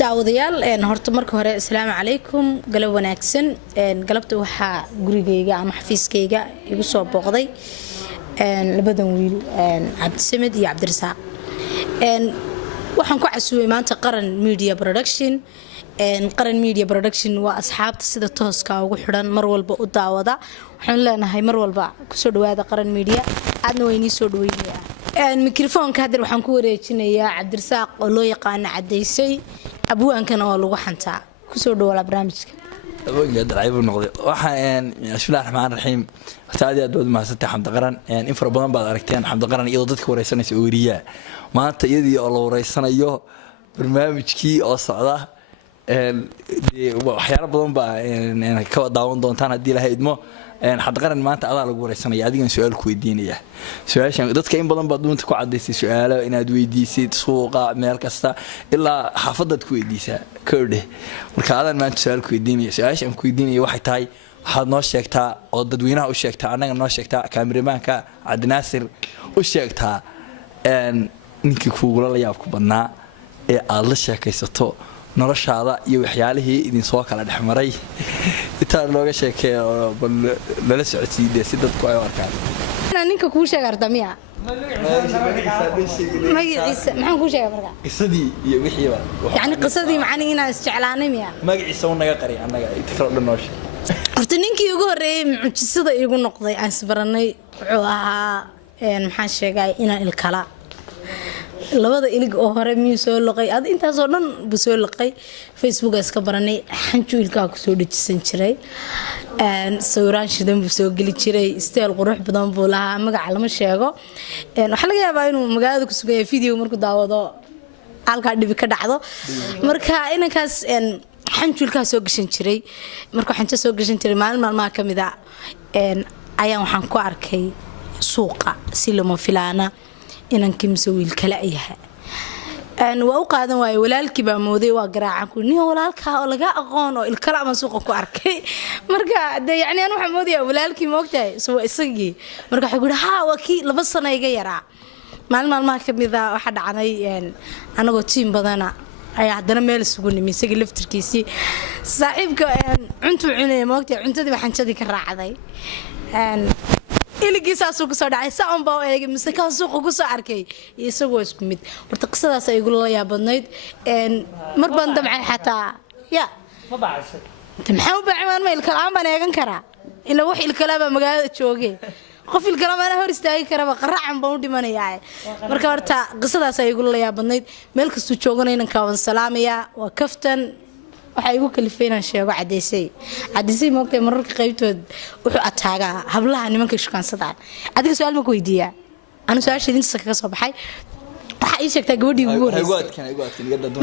daawadayaal horta marka hore assalaamu calaykum galab wanaagsan galabta waxaa gurigeyga ama xafiiskeyga igu soo booqday labadan wiil Cabdisamed iyo Cabdirasaaq waxaan ku casuumay maanta Qaran Media Production Qaran Media Production waa asxaabta sida tooska ugu xiran mar walba u daawada waxaan leenahay mar walba ku soo dhawaada Qaran Media aadna way inii soo dhaweynaya mikrofoonka hadda waxaan ku wareejinayaa Cabdirasaaq oo loo yaqaan Cadeysay abwaankana oo lagu xantaa ku soo dhawaada barnaamijka abwaanka dacayb noqday waxaan bismillaahir rahmaanir rahiim taadi aad wad maasantay xamd qaran in fara badan baad aragteen xamd qaran iyo dadka wareysanaysa oo wariya maanta iyadii oo la wareysanayo barnaamijkii oo socda waxyaalo badan baa ka daawan doontaan hadii la haydmo xad qaran maanta adaa lagu wareysanaya adigan su'aal ku weydiinaya su'aashan dadka in badan baad doonta ku cadeysay su'aalo inaad weydiisid suuqa meel kasta ilaa xaafadad ku weydiisaa koodhe marka adan maanta su'aal ku weydiinaya su'aashan ku weydiinaya waxay tahay waxaad noo sheegtaa oo dadweynaha u sheegtaa anaga noo sheegtaa kaamiramanka Cabdinaasir u sheegtaa ninkii kuugu la yaab ku badnaa ee aad la sheekaysato noloshaada iyo waxyaalihii idin soo kala dhaxmaray inta looga sheekeeyo bal la socodsiidee si dadku ay arkaan ninka ku sheegay ardamiya magaciisa maxaan ku sheegay markaa qisadii iyo wixii ba yani qisadii macni inaan isjeclaanay miya magaciisa uu naga qari anaga inta kala dhanoosh horta ninkii ugu horeeyay mucjisada igu noqday aan isbaranay wuxuu ahaa maxaan sheegay inaan ilkala labada ilig oo hore miyuu soo laqay ad intaas oo dhan buu soo laqay Facebook iska baranay xanju ilka ku soo dhajisan jiray sawiraan shidan buu soo gali jiray style qurux badan buu lahaa magac lama sheego waxa laga yaabaa inuu magaalada ku sugan yahay video markuu daawado halka dhib ka dhacdo marka inankaas xanju ilka soo gashan jiray markuu xanju soo gashan jiray maalmaha kamid ah ayaan waxaan ku arkay suuqa si lama filaana inankii wiil kala yahay waa u qaadan waay walaalkii baa mooday waa garaacan ku nin walaalka oo laga aqoon oo ilkala ama suuqa ku arkay marka yani aan waxa moodaya walaalkii moogtay soo isagii marka waxa guri ha waa kii 2 sano iga yaraa maalmaha kamida waxa dhacday anagoo team badana ay hadana meel isugu nimay isagii laftirkiisii saaxiibka cuntu cunay moogtay cuntadii waxaan jadii ka raacday ilgiisa suuq soo dhacay saan baa eegay mise ka suuq ku soo arkay isagoo isku mid horta qisadaas ay igu la yaabadnayd mar baan damcay xataa ya ma baacay maxaa u baacan ma ilkalaan baan eegan karaa ila wax ilkalaaba magaalada joogay qof ilkalaama hor istaagi karaba qaracan baan u dhimanayaa marka horta qisadaas ay igu la yaabadnayd meel kastu jooganayna ka wan salaamaya waa kaftan waxa igu kalifeynaan sheego Cadeysay moogtay mararka qaybtood wuxuu ataaga hablaha nimanka shukaansadaan adiga su'aal ma ku weydiiyaa anu su'aashiisa kaga soo baxay waxa ii sheegtaa gabadhii ugu horeysay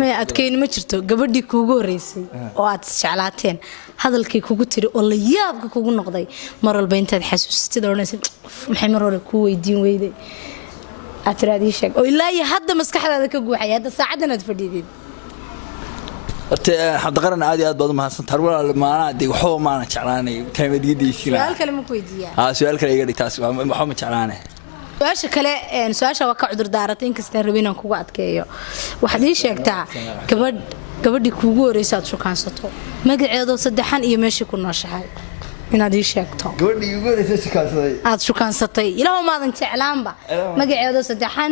ma adkeyn ma jirto gabadhii kuugu horeysay oo aad jeclaateen hadalkii kugu tiri oo la yaabka kugu noqday mar walba intaad xasuustid oranaysid maxay mar hore ku weydiin weyday atraadi sheeg oo ilaa hadda maskaxdaada ka guuxay hadda saacadan aad fadhiidid حد قرن عادي أد بعض ما سنتر ولا ما عندي وحوم ما أنا شعلاني كم جديد يشيله سؤال كلام كويدية سؤال كلا يقدر يتاسو محمد شعلاني سؤال كلا سؤال شو وقع عذر دارتين كستربينا كوقعد كيو وحدي شيكتا كبدي كوجو ريسات شو كان سطو ما قعدوا صدحان يمشي كنا شحال من هذه شيكتا كبدي يقول ريسات شو كان سطي هذا شو كان سطي إلى ما أنت إعلام با ما قعدوا صدحان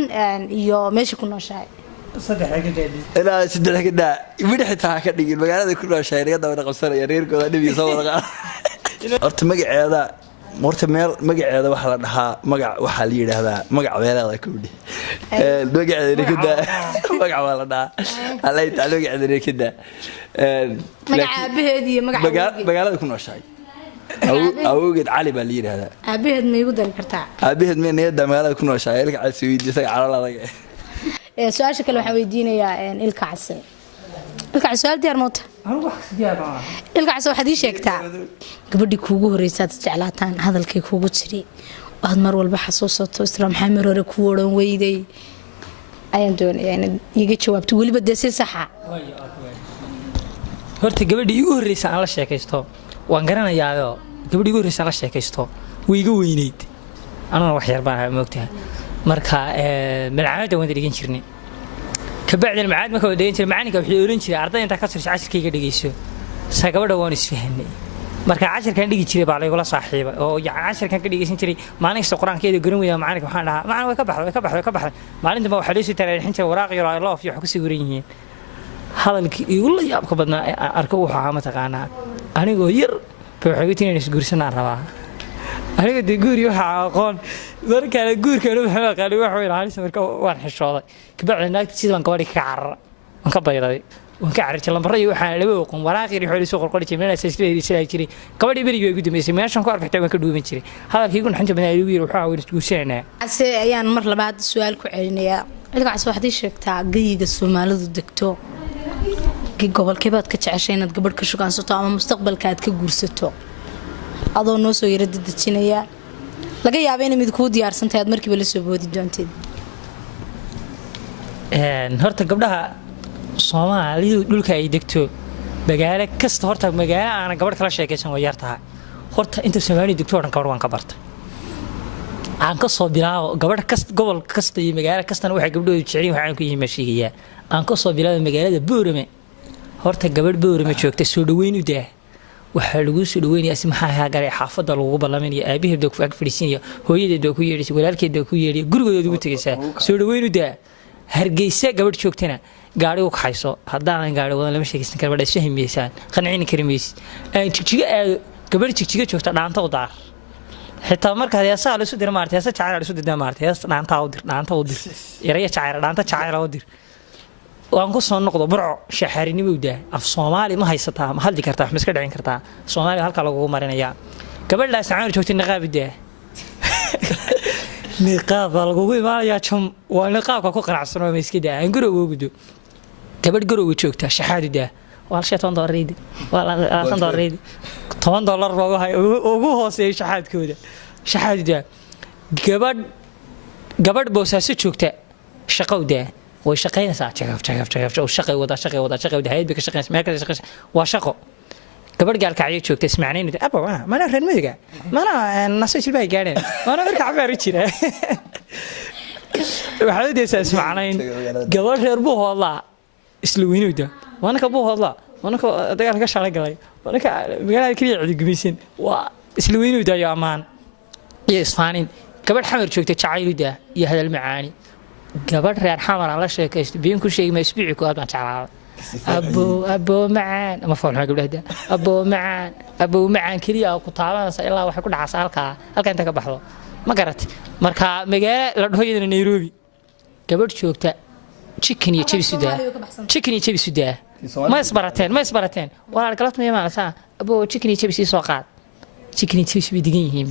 يمشي كنا شحال لا سدح كده بدحتها كدي المقالة كلها شايرية ولا قصر يرير كذا نبي يصور أرت مقعدة مرت مقعدة واحد لها واحد ليه هذا مقعد هذا كودي مقعدة كده مقعد ولا ده الله يتعلق مقعدة كده مقعد بهدي مقعدة كلها شاي أو قد علي بالليل هذا أبيهد ما يقدر يرتاح أبيهد من يدا مقعدة كلها شاي لك على سويد يسق على الله سؤال شكله waxaa weydiinayaa ilka casay su'aal diyaar moota ilka casay waxaad ii sheegtaa gabadhii kuugu horeysay aad jeclaataan hadalkii kuugu tiri waad mar walba xasuusato isla maxay mar hore ku oran weyday ayaan doonayaa in iga jawaabto waliba deesay saxa horta gabadhii igu horeysay aan la sheekaysto waan garanayaa gabadhii igu horeysay aan la sheekaysto way iga weynayd anana wax yar baan moogtahay marka malcaamada waan dhigin jirnay kabacdina macad marka uu dhigin jiray macalinka wuxuu oran jiray ardayda inta ka soo cashirkayga dhageyso sa gabadha waan isfahanay marka cashirkan dhigi jiray baa lagu la saaxiibay oo cashirkan ka dhigeysan jiray maalinta quraankeeda garan weeyaa macalinka waxaan dhahaa macalin way ka baxday maalinta ma waxa leeyahay tareexin jiray waraaq yar oo loo fiyo ku sii waran yihiin hadalkii igu la yaabka badnaa arko waxa ma taqaanaa anigoo yar waxay u tiinaysaa guursanaan rabaa aniga de guuri waxa aqoon marka guurka waxa qali waxa weyn halis marka waan xishooday kabacdi naagta sidaan gabadhi ka carar aan ka bayday waan ka cararjay lambaray waxa laba aqoon waraaqi xooli soo qorqori jiray meesha isleeyay jiray gabadhi bariga ay gudameysay meeshan ku arkay waan ka dhuuban jiray hadalkii gun xanta badan ay ugu waxa weyn guursanaa ase ayaan mar labaad su'aal ku celinayaa ilkaas waxaad sheegtaa gayiga Soomaalidu degto gobolkee baad ka jeceshay inaad gabadh ka shukaansato ama mustaqbalka aad ka guursato adoo noo soo yara dadajinaya laga yaabo in mid ku diyaarsan tahay markiiba la soo boodi doonteed horta gabdhaha Soomaalidu dhulka ay degto magaalo kasta horta magaalo aan gabadh kala sheekaysan way yartahay horta inta Soomaalidu degto oo dhan gabadh waan ka bartay aan ka soo bilaabo gabadh kasta gobol kasta iyo magaalo kastana waxay gabdhoodu jecel yihiin waxaan ku yihiin sheegaya aan ka soo bilaabo magaalada Boorame horta gabadh Boorame joogta soo dhaweyn u daa waxa lagu soo dhaweynayaa si maxaa garay xaafada lagu ballamanayo aabaheed ku ag fadhiisinaya hooyadeed ku yeedhisay walaalkeed ku yeedhay gurigooda ugu tagaysaa soo dhaweyn u daa Hargeysa gabadh joogtana gaari u kaxayso haddaan gaari wada lama sheegaysan karo wada fahmeysaan qancin karimeys aan jigjiga gabadh jigjiga joogta dhaanta u daar xitaa marka heesaa la soo dir maartay heesaa jacayl la soo dir maartay hees dhaanta u dir yaraya jacayl dhaanta jacayl u dir waan ku soo noqdo burco shaxarinimo u daa af Soomaali ma haysataa ma hadli kartaa wax ma iska dhicin kartaa Soomaali halka lagu marinaya gabadhaas aan joogtay niqaabida niqaab lagu imaanaya jum waa niqaabka ku qanacsanoo ma iska daa guriga ugu gudo gabadh guriga joogta shaxaadida wal $10 wala $10 $10 ugu hooseeyo shaxaadkooda shaxaadida gabadh boosaaso joogta shaqowda way shaqeynaysaa jagaf oo shaqay wada hay'ad ka shaqeynaysa meel ka shaqeynaysa waa shaqo gabadh gaalkacyo joogta ismacnaynayda aba mana reer midiga mana nasoo jilbay gaadeen mana marka cabaar jira waxa uu deesaa ismacnayn gabadh reer buu hoolaa isla weynooda wana ka buu hoolaa wana ka dagaal ka shalay galay wana ka magaalada kaliya cid gumaysan waa isla weynooda iyo amaan iyo isfaanin gabadh xamar joogta jacayluda iyo hadal macaani gabadh reer xamar aan la sheekaysto biin ku sheegay ma isbiici ku aad ma jeclaa abo macaan ama foolxuma gabdhaha abo macaan kaliya ku taabanaysa ilaa waxay ku dhacaysaa halka inta ka baxdo ma garat marka magaalo la dhahoyada Nairobi gabadh joogta chicken iyo chibis sudaa ma isbarateen walaal galad ma imaanaysaa abo chicken iyo chibis soo qaad chicken iyo chibis bidigan yihiin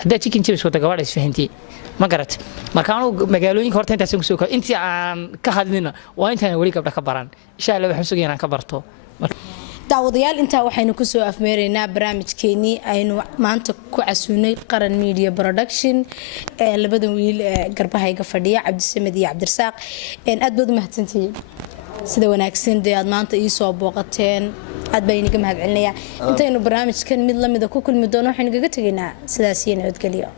hadda chicken chibis wada gabadha isfahantii ma garat marka anu magaalooyinka horta intaas ku soo ka intii aan ka hadlina waa intaan wali gabdha ka baran insha Allah waxaan sugaynaa inaan ka barto daawadayaal inta waxaynu ku soo afmeereynaa barnaamijkeeni aynu maanta ku casuunay Qaran Media Production labada wiil garbahayga fadhiya Cabdisamed iyo Cabdirasaaq aad baad u mahadsantihiin sida wanaagsan aad maanta ii soo booqateen aad baan inaga mahad celinayaa intaynu barnaamijkan mid la mid ah ku kulmi doono waxaan igaga tageynaa sidaas iyo nabadgelyo